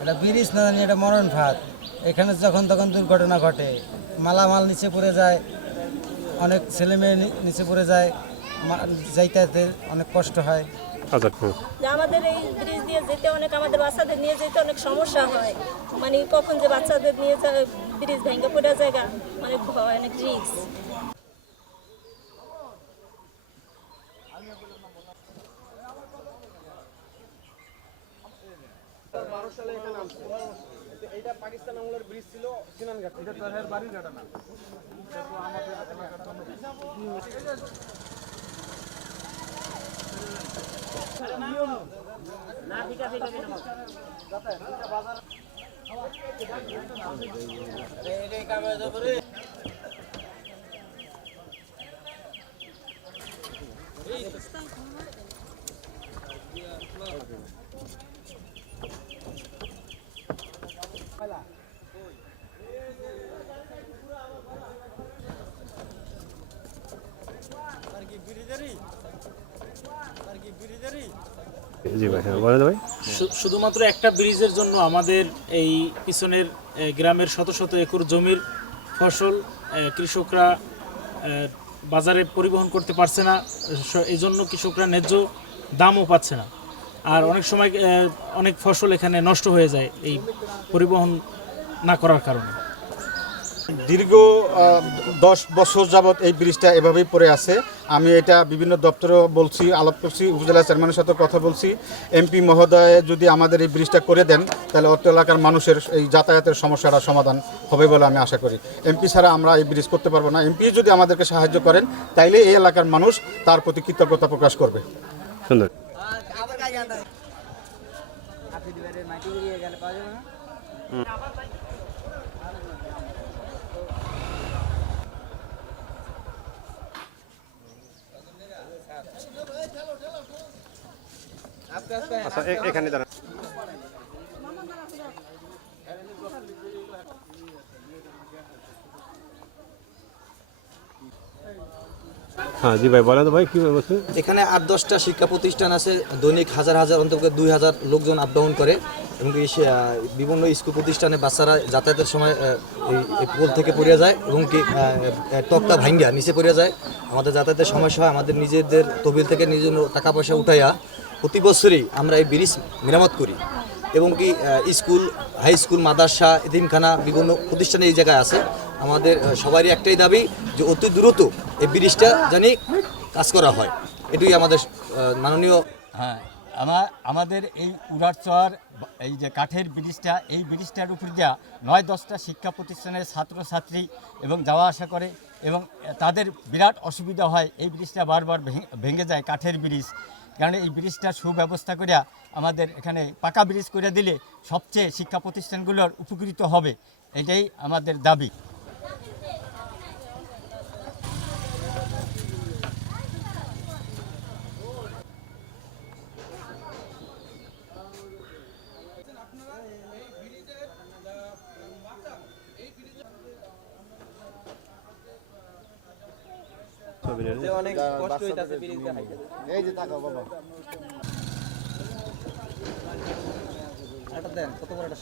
এটা ব্রিজ না এটা মরণ ফাঁদ এখানে যখন তখন দুর্ঘটনা ঘটে মালামাল নিচে পড়ে যায় অনেক ছেলে মেয়ে নি- নিচে পড়ে যায় যাইতে অনেক কষ্ট হয়। আচ্ছা আমাদের এই ব্রিজ দিয়ে যেতে অনেক আমাদের বাচ্চাদের নিয়ে যেতে অনেক সমস্যা হয়। মানে কখন যে বাচ্চাদের নিয়ে যায় ব্রিজ ভেঙে পড়ে জায়গা অনেক ভয় অনেক রিস্ক এটা পাকিস্তান আমলের ব্রিজ ছিল সিনানঘাট এটা তো এর বাড়ি ঘাটা না ঠিক আছে Thank you. জি ভাই হ্যাঁ বলেন ভাই। শুধুমাত্র একটা ব্রিজের জন্য আমাদের এই পিছনের গ্রামের শত শত একর জমির ফসল কৃষকরা বাজারে পরিবহন করতে পারছে না এই জন্য কৃষকরা ন্যায্য দামও পাচ্ছে না। আর অনেক সময় অনেক ফসল এখানে নষ্ট হয়ে যায় এই পরিবহন না করার কারণে। দীর্ঘ দশ বছর যাবৎ এই ব্রিজটা এভাবেই পড়ে আছে আমি এটা বিভিন্ন দপ্তরে বলছি আলাপ করছি উপজেলা চেয়ারম্যানের সাথে কথা বলছি এমপি মহোদয় যদি আমাদের এই ব্রিজটা করে দেন তাহলে অত এলাকার মানুষের এই যাতায়াতের সমস্যাটা সমাধান হবে বলে আমি আশা করি এমপি ছাড়া আমরা এই ব্রিজ করতে পারব না এমপি যদি আমাদেরকে সাহায্য করেন তাইলে এই এলাকার মানুষ তার প্রতি কৃতজ্ঞতা প্রকাশ করবে সুন্দর আচ্ছা এখানে দাঁড়ান। হ্যাঁ জি ভাই বলেন তো ভাই কি বলছেন? এখানে আট দশটা শিক্ষা প্রতিষ্ঠান আছে দৈনিক হাজার হাজার অন্তত দুই হাজার লোকজন আপ ডাউন করে এবং বিভিন্ন স্কুল প্রতিষ্ঠানে বাচ্চারা যাতায়াতের সময় এই পোল থেকে পড়ে যায় এবং কি টকটা ভাঙ্গা নিচে পড়ে যায়। আমাদের যাতায়াতের সমস্যা হয় আমাদের নিজেদের তহবিল থেকে নিজের টাকা পয়সা উঠাইয়া প্রতি বছরই আমরা এই ব্রিজ মেরামত করি। এবং কি স্কুল, হাই স্কুল, মাদ্রাসা, এতিমখানা বিভিন্ন প্রতিষ্ঠানে এই জায়গায় আছে। আমাদের সবারই একটাই দাবি যে অতি দ্রুত এই ব্রিজটা জানি কাজ করা হয়। এটাই আমাদের মাননীয় হ্যাঁ আমার আমাদের এই উড়ারচর, এই যে কাঠের ব্রিজটা, এই ব্রিজটার উপর দিয়া নয় দশটা শিক্ষা প্রতিষ্ঠানের ছাত্রছাত্রী এবং যাওয়া আসা করে এবং তাদের বিরাট অসুবিধা হয়, এই ব্রিজটা বারবার ভেঙে যায় কাঠের ব্রিজ। কারণ এই ব্রিজটা সুব্যবস্থা করিয়া আমাদের এখানে পাকা ব্রিজ করে দিলে সবচেয়ে শিক্ষা প্রতিষ্ঠানগুলোর উপকৃত হবে। এটাই আমাদের দাবি। অনেক কষ্ট হইতাছে এই যে টাকা বাবা। দেন কত বড় একটা